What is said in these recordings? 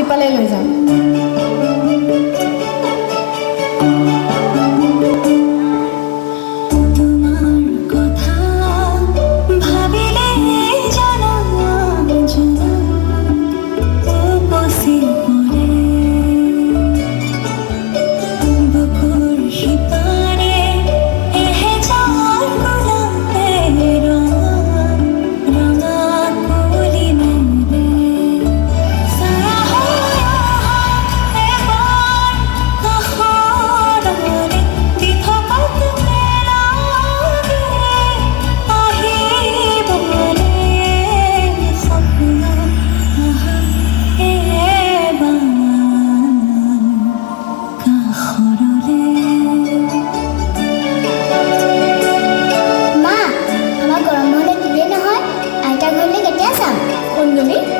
ছুটি পালে লৈ যাম।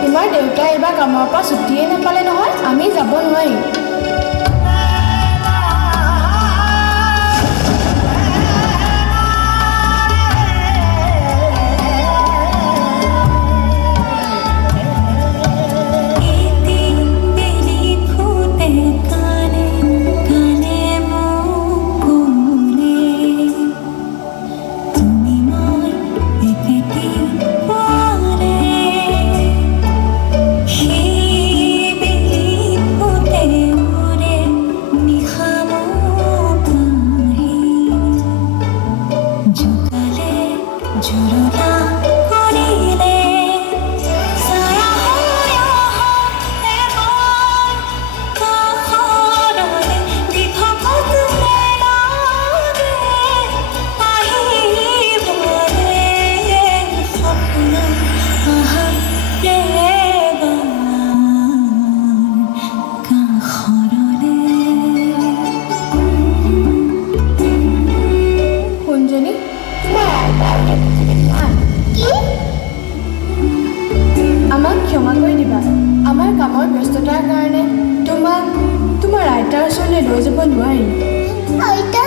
তোমাৰ দেউতাই এইবাৰ কামৰ পৰা ছুটিয়ে নাপালে নহয়, আমি যাব নোৱাৰিম। আমাক ক্ষমা কৰি দিবা, আমাৰ কামৰ ব্যস্ততাৰ কাৰণে তোমাক তোমাৰ আইতাৰ ওচৰলৈ লৈ যাব নোৱাৰিম। আইতা